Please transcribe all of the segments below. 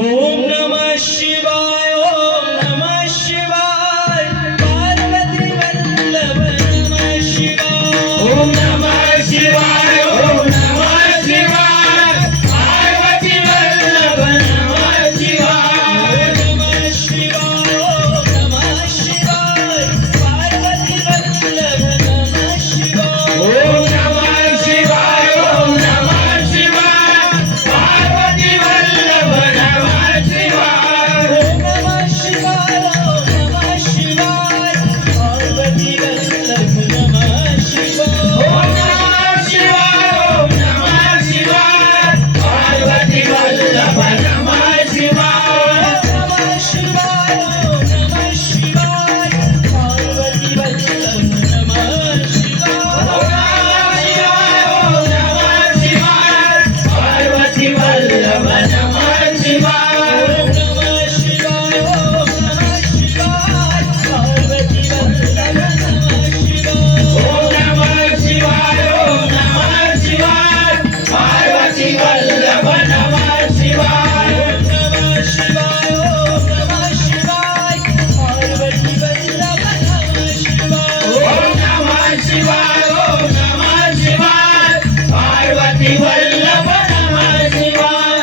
ओम नमः शिवाय, ओम नमः शिवाय, पार्वती वल्लभ नमः शिवाय। ओम नमः शिवाय, ओम नमः शिवाय, पार्वती वल्लभ नमः शिवाय। ओम नमः शिवाय, ओम नमः शिवाय, पार्वती वल्लभ नमः शिवाय। ओम नमः शिवाय, ओम नमः शिवाय, पार्वती वल्लभ नमः शिवाय। ओम नमः शिवाय, ओम नमः शिवाय, पार्वती वल्लभ नमः शिवाय। ओम नमः शिवाय, ओम नमः शिवाय, पार्वती वल्लभ नमः शिवाय। ओम नमः शिवाय, ओम नमः शिवाय, पार्वती वल्लभ नमः शिवाय। ओम नमः शिवाय, ओम नमः शिवाय, पार्वती वल्लभ नमः शिवाय। ओम नमः शिवाय, ओम नमः शिवाय, पार्वती वल्लभ नमः शिवाय। ओम नमः शिवाय, ओम नमः शिवाय, पार्वती वल्लभ नमः शिवाय। ओम नमः शिवाय, ओम नमः शिवाय, पार्वती वल्लभ नमः शिवाय। ओम नमः शिवाय, ओम नमः शिवाय, पार्वती वल्लभ नमः शिवाय।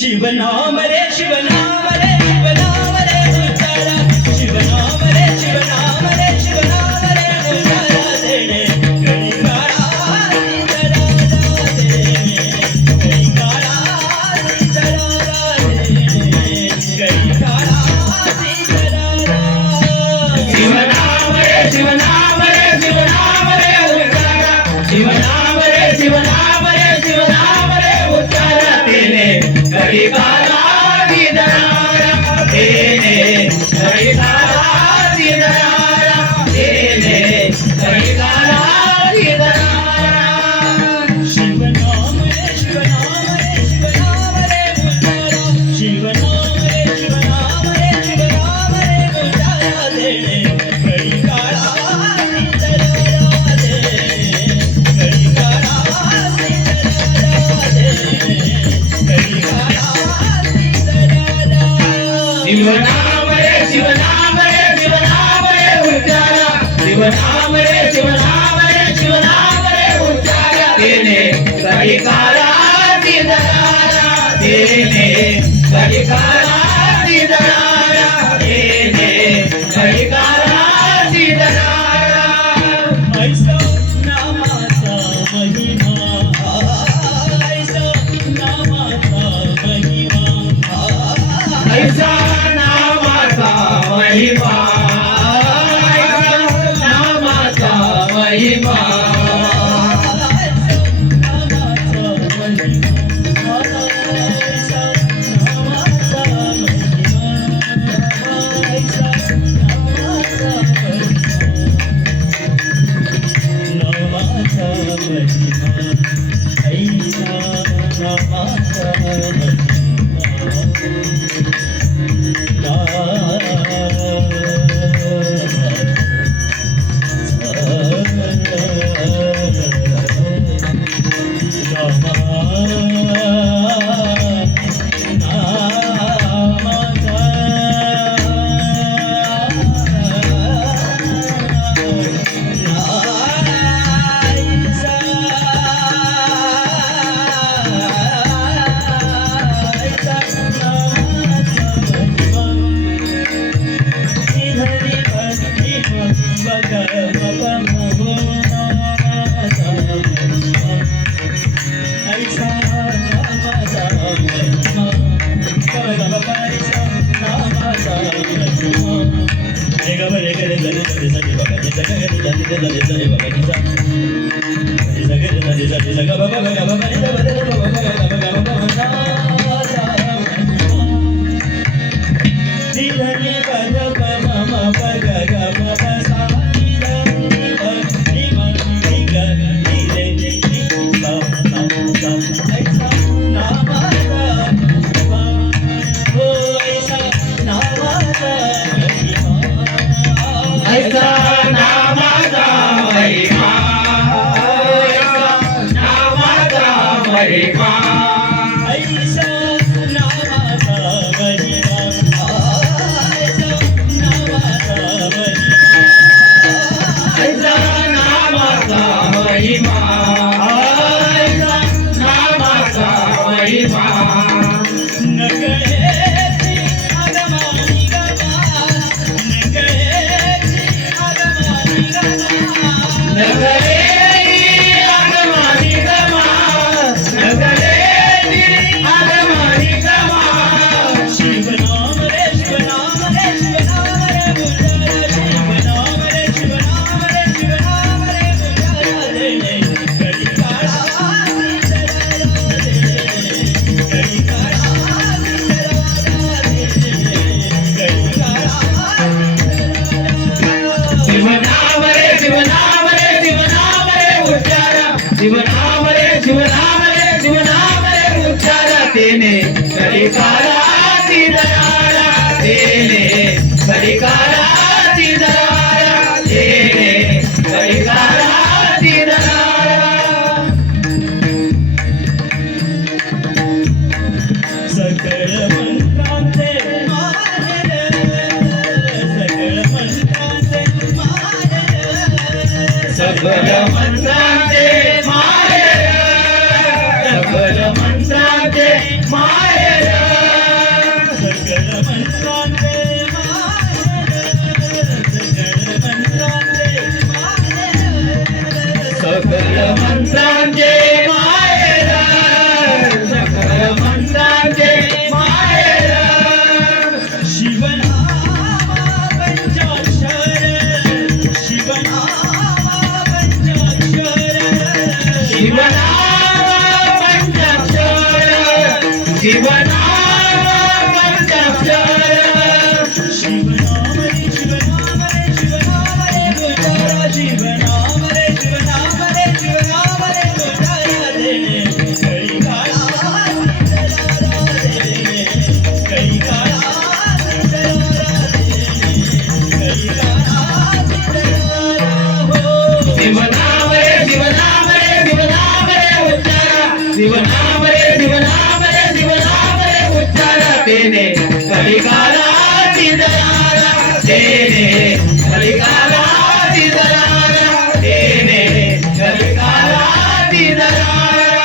शिव नाम रे, शिव नाम रे, शिव नाम रे उजाला। शिव नाम रे, शिव नाम रे, शिव नाम रे उजाला देणे। कलिकाला सीताराम देणे, कलिकाला सीताराम देणे, कलिकाला सीताराम। शिव नाम रे, शिव नाम रे, शिव नाम रे उच्चारा। शिव नाम रे, शिव नाम रे, शिव नाम रे उच्चारा। तेने कलिकाला दीदारा, तेने कलिकाला दीदारा, तेने कलिकाला दीदारा। शिव नाम रे, शिव नाम रे, शिव नाम रे उजाला। शिव नाम रे, शिव नाम रे, शिव नाम रे उजाला देणे। कलिकाला सीताराम देणे, कलिकाला सीताराम देणे, कलिकाला सीताराम। शिव नाम रे, शिव नाम रे, शिव नाम रे उच्चारा। शिव नाम रे, शिव नाम रे, शिव नाम रे उच्चारा। तेने कलिकाला दीदारा, तेने कलिकाला दीदारा, तेने कलिकाला दीदारा। ऐसा नामाचा महिमा, ऐसा नामाचा महिमा, ऐसा नामाचा महिमा, ऐसा नामाचा महिमा। ऐसा नामाचा महिमा, ऐसा नामाचा महिमा, ऐसा नामाचा महिमा, ऐसा नामाचा महिमा, ऐसा नामाचा महिमा, ऐसा नामाचा महिमा. नकळेची आगमानी गमा, नकळेची आगमानी गमा, नगरेची आगमनी गमा, नगरेची आगमनी गमा. शिवनाम रे शिवनाम रे शिवनाम रे गुंजारा, शिवनाम रे शिवनाम रे शिवनाम रे गुंजारा रे. कळी काळा सीताराम रे, कळी काळा सीताराम रे, कळी काळा सीताराम. शिवनाम रे शिवनाम रे शिवनाम रे उच्चारा, शिवनाम रे शिवनाम रे शिवनाम रे उच्चारा. तेने कलिकालाची दरारा, तेने कलिकालाची दरारा, तेने कलिकालाची दरारा. सकळ मंत्रांचे माहेर, सकळ मंत्रांचे माहेर, सकल मंत्रांचे माहेर, सकल मंत्रांचे माहेर, सकळ मंत्रांचे माहेर, सकळ मंत्रांचे माहेर. सकल मंत्रांचे माहेर, सकल मंत्रांचे माहेर. शिवनामा पंचाक्षर, शिवनामा पंचाक्षर, शिवनाम पंचाक्षर, शिवनाम पंचाक्षर. शिवनाम रे शिवनाम रे शिवनाम रे गुंजारा, शिवनाम रे शिवनाम रे शिवनाम रे गुंजारा रे. कळी काळा सीताराम रे, कळी काळा सीताराम रे, कळी काळा सीताराम हो. शिवनाम रे शिवनाम रे शिवनाम रे उच्चारा, शिवनाम रे शिवनाम रे शिवनाम रे उच्चारा. तेने कलिकालाची दरारा, तेने कलिकालाची दरारा, तेने कलिकालाची दरारा.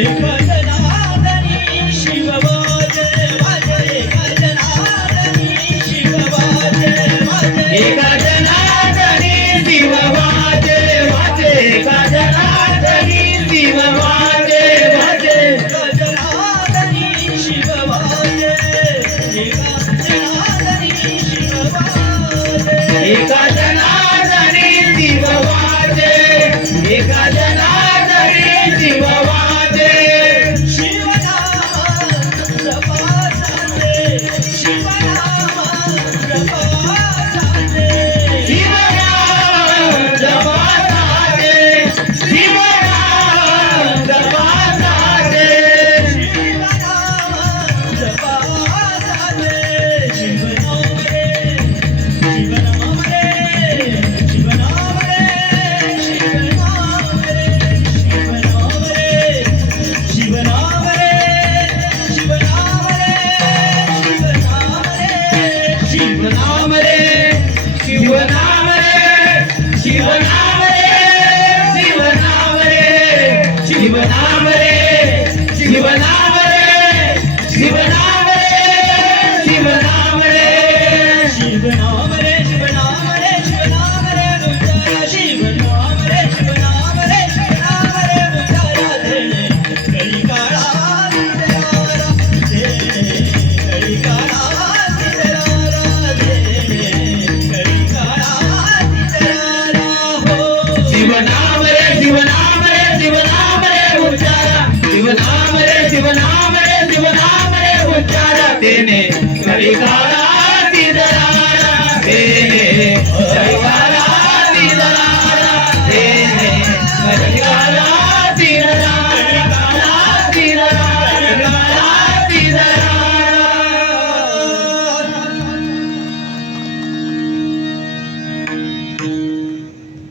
एक जनार्दनी शिव वाजे वाजे, एक जनार्दनी शिव वाजे वाजे, एका जनार्दनी शिव वाजे वाजे, एका जनार्दनी शिव वाजे वाजे. एक जनार्दनी शिव वाजे, एक जनार्दनी शिव वाजे, एका जनार्दनी शिव वाजे, एका जनार्दनी शिव वाजे. शिवनामा जपासाचे, शिवनामा जपासाचे, शिवनाम जपासाचे, शिवनाम जपासाचे. शिवनामा जपासाचे. शिवनाम रे शिवनाम रे शिवनाम रे शिवनाम रे शिवनाम रे शिवनाम रे शिवनाम रे शिवनाम रे शिवनाम रे शिवनाम रे शिवनाम रे शिवनाम रे शिवनाम रे शिवनाम रे शिवनाम रे शिवनाम रे शिवनाम रे शिवनाम रे गुंजारा, शिवनाम रे शिवनाम रे शिवनाम रे गुंजारा देणे. कळी काळा सीताराम देणे, कळी काळा सीताराम देणे, कळी काळा सीताराम गणिका